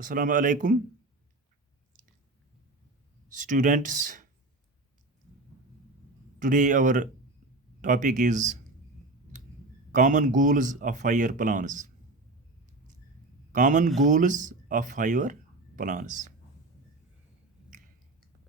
Assalamu alaikum, students. Today our topic is common goals of 5-year plans. Common goals of 5-year plans.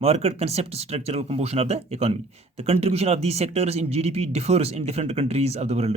market concept structural composition of the economy. The contribution of these sectors in GDP differs in different countries of the world.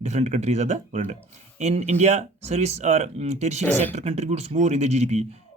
different countries of the world. In India, service or tertiary sector contributes more in the GDP.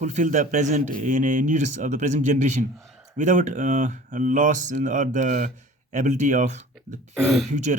fulfill the present needs of the present generation without loss or the ability of the future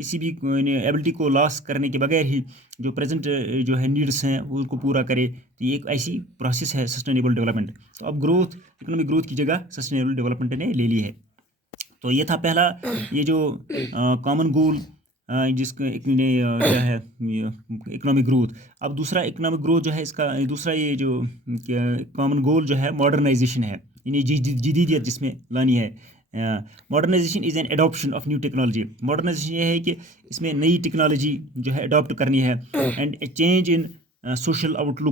کسی بھی ability کو لاس کرنے کے بغیر ہی جو present جو ہے needs ہیں وہ ان کو پورا کرے. تو یہ ایک ایسی پروسیس ہے سسٹینیبل ڈیولپمنٹ. تو اب گروتھ اکنامک گروتھ کی جگہ سسٹینیبل ڈیولپمنٹ نے لے لی ہے. تو یہ تھا پہلا یہ جو کامن گول جس کا کیا ہے اکنامک گروتھ. اب دوسرا اکنامک گروتھ جو ہے اس کا دوسرا یہ جو کامن گول جو ہے ماڈرنائزیشن ہے, یعنی جدیدیت جس میں لانی ہے. Modernisation is an adoption of new technology. Modernisation یہ ہے کہ اس میں نئی ٹیکنالوجی جو ہے اڈاپٹ کرنی ہے. And a change in social out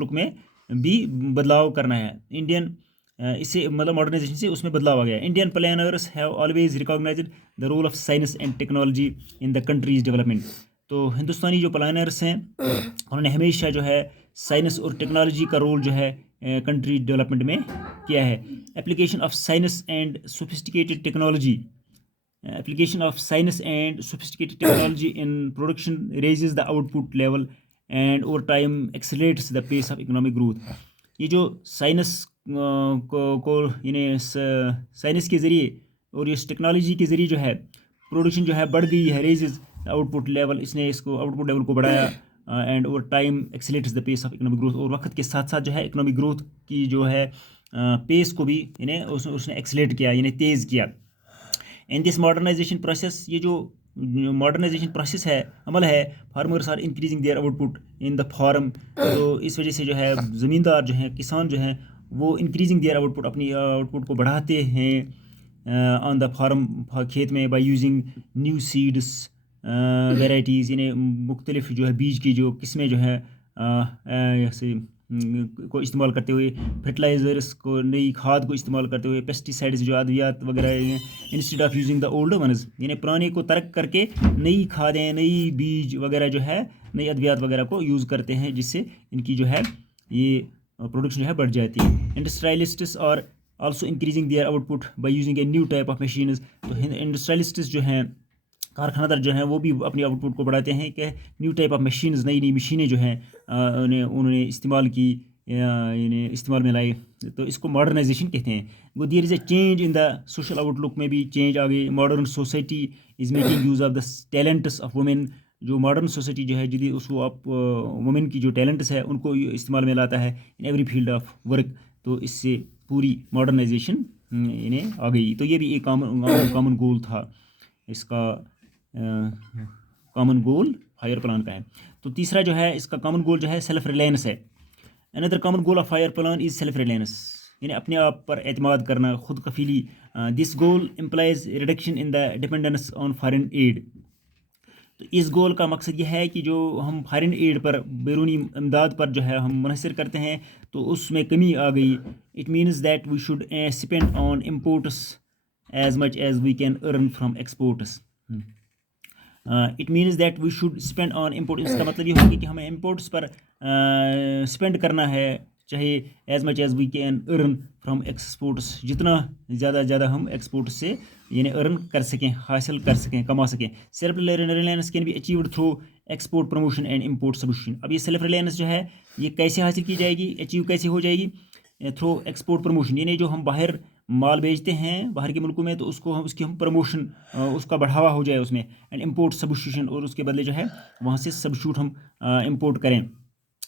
لک میں بھی بدلاؤ کرنا ہے. انڈین اس سے مطلب ماڈرنائزیشن سے اس میں بدلاؤ آ گیا. Indian planners have always recognized the role of science and technology in the country's development. تو ہندوستانی جو پلانرس ہیں انہوں نے ہمیشہ جو ہے سائنس اور ٹیکنالوجی کا رول جو ہے کنٹری ڈیولپمنٹ میں کیا ہے. application of science and sophisticated technology in production raises the output level and over time accelerates the pace of economic growth. یہ جو سائنس کو یعنی سائنس کے ذریعے اور اس ٹیکنالوجی کے ذریعے جو ہے پروڈکشن جو ہے بڑھ گئی ہے. ریزز آؤٹ پٹ لیول, اس نے اس کو آؤٹ پٹ لیول کو بڑھایا. And over time accelerates the pace of economic growth. اور وقت کے ساتھ ساتھ جو ہے اکنامک گروتھ کی جو ہے پیس کو بھی یعنی اس نے ایکسلیٹ کیا, یعنی تیز کیا. ان دس ماڈرنائزیشن پروسیس, یہ جو ماڈرنائزیشن پروسیس ہے, عمل ہے, farmers are increasing their output in the farm. تو اس وجہ سے جو ہے زمیندار جو ہیں, کسان جو ہیں, وہ انکریزنگ دیئر آؤٹ پٹ, اپنی آؤٹ پٹ کو بڑھاتے ہیں آن دا فارم, کھیت میں, by using new seeds varieties, یعنی مختلف جو ہے بیج کی جو قسمیں جو ہے ایسے کو استعمال کرتے ہوئے, فرٹیلائزرس کو, نئی کھاد کو استعمال کرتے ہوئے, پیسٹیسائڈز جو ادویات وغیرہ ہیں, instead of using the old ones, یعنی پرانے کو ترک کر کے نئی کھادیں, نئی بیج وغیرہ جو ہے, نئی ادویات وغیرہ کو یوز کرتے ہیں, جس سے ان کی جو ہے یہ پروڈکشن جو ہے بڑھ جاتی ہے. انڈسٹریلسٹس اور also increasing their output by using a new type of machines. تو انڈسٹریلسٹس جو ہیں, کارخانہ در جو ہیں, وہ بھی اپنی آؤٹ پٹ کو بڑھاتے ہیں کہ نیو ٹائپ آف مشینز, نئی مشینیں جو ہیں انہوں نے استعمال کی, یعنی استعمال میں لائی. تو اس کو ماڈرنائزیشن کہتے ہیں. وہ there is a change in the social outlook میں بھی چینج آ گئی. Modern society is making use of the talents of women. جو ماڈرن سوسائٹی جو ہے جدید, اس کو آپ وومن کی جو ٹیلنٹس ہے ان کو استعمال میں لاتا ہے in every field of work. تو اس سے پوری ماڈرنائزیشن انہیں آ گئی. تو یہ بھی ایک کامن گول تھا اس کا, کامن گول فائر پلان کا ہے. تو تیسرا جو ہے اس کا کامن گول جو ہے سیلف ریلائنس ہے. another common goal of fire plan is self reliance, یعنی اپنے آپ پر اعتماد کرنا, خود کفیلی. this goal implies reduction in the dependence on foreign aid. تو اس گول کا مقصد یہ ہے کہ جو ہم فارن ایڈ پر, بیرونی امداد پر جو ہے ہم منحصر کرتے ہیں, تو اس میں کمی آ گئی. It means that we should spend on imports as much as we can earn from exports. It means that we should spend on import. اس کا مطلب یہ ہوگا کہ ہمیں امپورٹس پر اسپینڈ کرنا ہے, چاہے as much as we can earn from exports, جتنا زیادہ ہم ایکسپورٹ سے یعنی ارن کر سکیں, حاصل کر سکیں, کما سکیں. Self reliance can be achieved through export promotion and import substitution. اب یہ سیلف ریلائنس جو ہے یہ کیسے حاصل کی جائے گی, اچیو کیسے ہو جائے گی؟ تھرو ایکسپورٹ پروموشن, یعنی جو ہم باہر مال بیچتے ہیں باہر کے ملکوں میں, تو اس کی ہم پروموشن, اس کا بڑھاوا ہو جائے اس میں. اینڈ امپورٹ سبسٹیوشن, اور اس کے بدلے جو ہے وہاں سے سبسٹیوٹ ہم امپورٹ کریں.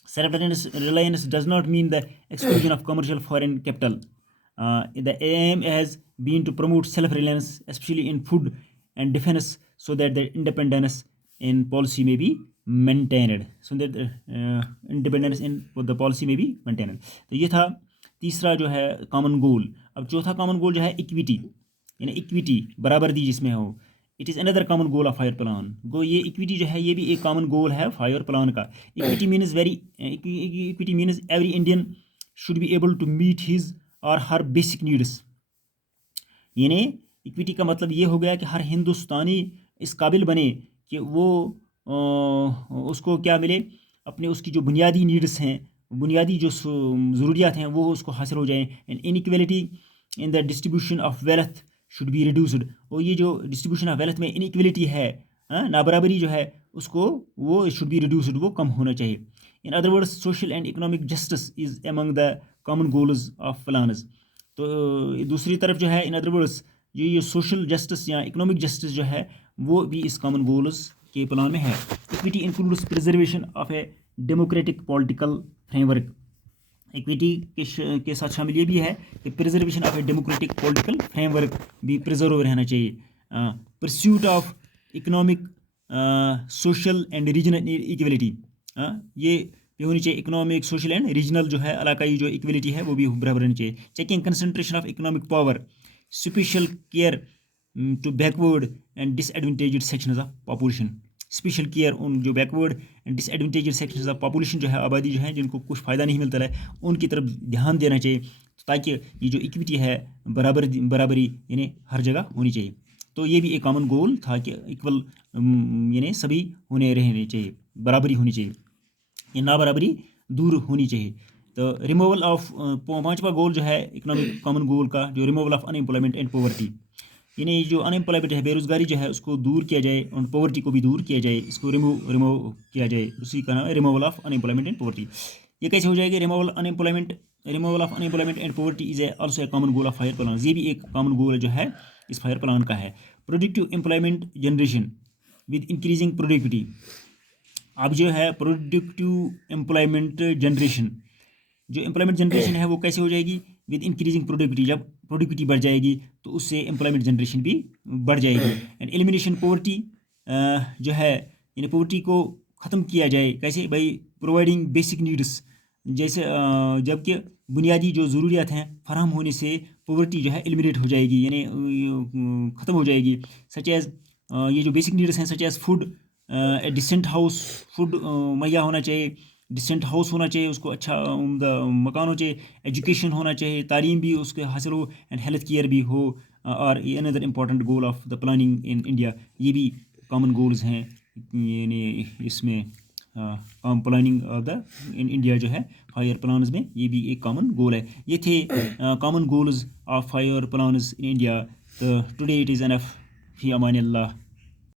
Self reliance does not mean the exclusion of commercial foreign capital. The aim has been to promote self-reliance, especially in food and defense, so that the independence in policy may be maintained. تو یہ تھا تیسرا جو ہے common goal. اب چوتھا common goal جو ہے ایکویٹی, یعنی ایکویٹی, برابردی جس میں ہو. It is another common goal of five year plan. گو یہ ایکویٹی جو ہے یہ بھی ایک کامن گول ہے فائر پلان کا. Equity means every Indian should be able to meet his or her basic needs. یعنی ایکویٹی کا مطلب یہ ہو گیا کہ ہر ہندوستانی اس قابل بنے کہ وہ اس کو کیا ملے, اپنے اس کی جو بنیادی نیڈس ہیں, بنیادی جو ضروریات ہیں وہ اس کو حاصل ہو جائیں. And inequality in the distribution of wealth should be reduced. اور یہ جو ڈسٹریبیوشن آف ویلتھ میں انیکویلٹی ہے, نابرابری جو ہے, اس کو وہ شوڈ بی ریڈیوسڈ, وہ کم ہونا چاہیے. In other words social and economic justice is Umang the common goals of plans. تو دوسری طرف جو ہے ان ادر ورڈز یہ سوشل جسٹس یا اکنامک جسٹس جو ہے وہ بھی اس کامن گولز کے پلان میں ہے. Equity includes preservation of a democratic political frame work. Equity کے ساتھ شامل یہ بھی ہے کہ preservation of a democratic political frame work بھی پرزرو رہنا چاہیے. Pursuit of economic social and regional equality, یہ بھی ہونی چاہیے. اکنامک سوشل اینڈ ریجنل جو ہے علاقائی جو ایکویلٹی ہے وہ بھی برابر ہونی چاہیے. Checking concentration of economic power, special care to backward and disadvantaged sections of population. Special care in جو backward and disadvantaged sections of population جو ہے آبادی جو ہے جن کو کچھ فائدہ نہیں ملتا ہے ان کی طرف دھیان دینا چاہیے تاکہ یہ جو ایکویٹی ہے برابری یعنی ہر جگہ ہونی چاہیے. تو یہ بھی ایک کامن گول تھا کہ ایکول یعنی سبھی رہنے چاہیے, برابری ہونی چاہیے, یہ نابرابری دور ہونی چاہیے. تو ریموول آف 5واں گول جو ہے اکنامک کامن گول کا جو removal of in employment and poverty, یعنی جو ان ایمپلائمنٹ ہے بے روزگاری جو ہے اس کو دور کیا جائے اور پاورٹی کو بھی دور کیا جائے, اس کو ریموو کیا جائے, اسی کا نام ہے removal of in employment and poverty. یہ کیسے ہو جائے گی؟ Removal of in employment and poverty is also a common goal of five year plan. یہ بھی ایک کامن گول جو ہے اس فائر پلان کا ہے. Productive employment generation with increasing productivity. اب جو ہے پروڈکٹیو امپلائمنٹ جنریشن, جو امپلائمنٹ جنریشن ہے وہ کیسے ہو جائے گی؟ With increasing productivity. جب پروڈکٹیوٹی بڑھ جائے گی تو اس سے امپلائمنٹ جنریشن بھی بڑھ جائے گی. اینڈ ایلیمینیشن پاورٹی جو ہے یعنی پاورٹی کو ختم کیا جائے. کیسے بھائی؟ پرووائڈنگ بیسک نیڈس, جیسے جب کہ بنیادی جو ضروریات ہیں فراہم ہونے سے پاورٹی جو ہے ایلیمینیٹ ہو جائے گی یعنی ختم ہو جائے گی. سچ ایز یہ جو بیسک نیڈس ہیں such as food, decent house, food مہیا ہونا چاہیے, ڈسٹنٹ ہاؤس ہونا چاہیے, اس کو اچھا عمدہ مکان ہونا چاہیے, ایجوکیشن ہونا چاہیے, تعلیم بھی اس کے حاصل ہو, اینڈ ہیلتھ کیئر بھی ہو. اور another important goal of the planning in India, یہ بھی کامن گولز ہیں یعنی اس میں planning of the in India جو ہے فائر پلانز میں یہ بھی ایک کامن گول ہے. یہ تھے common goals of fire plans in India. تو ٹوڈے اٹ از انف. فی امان اللہ.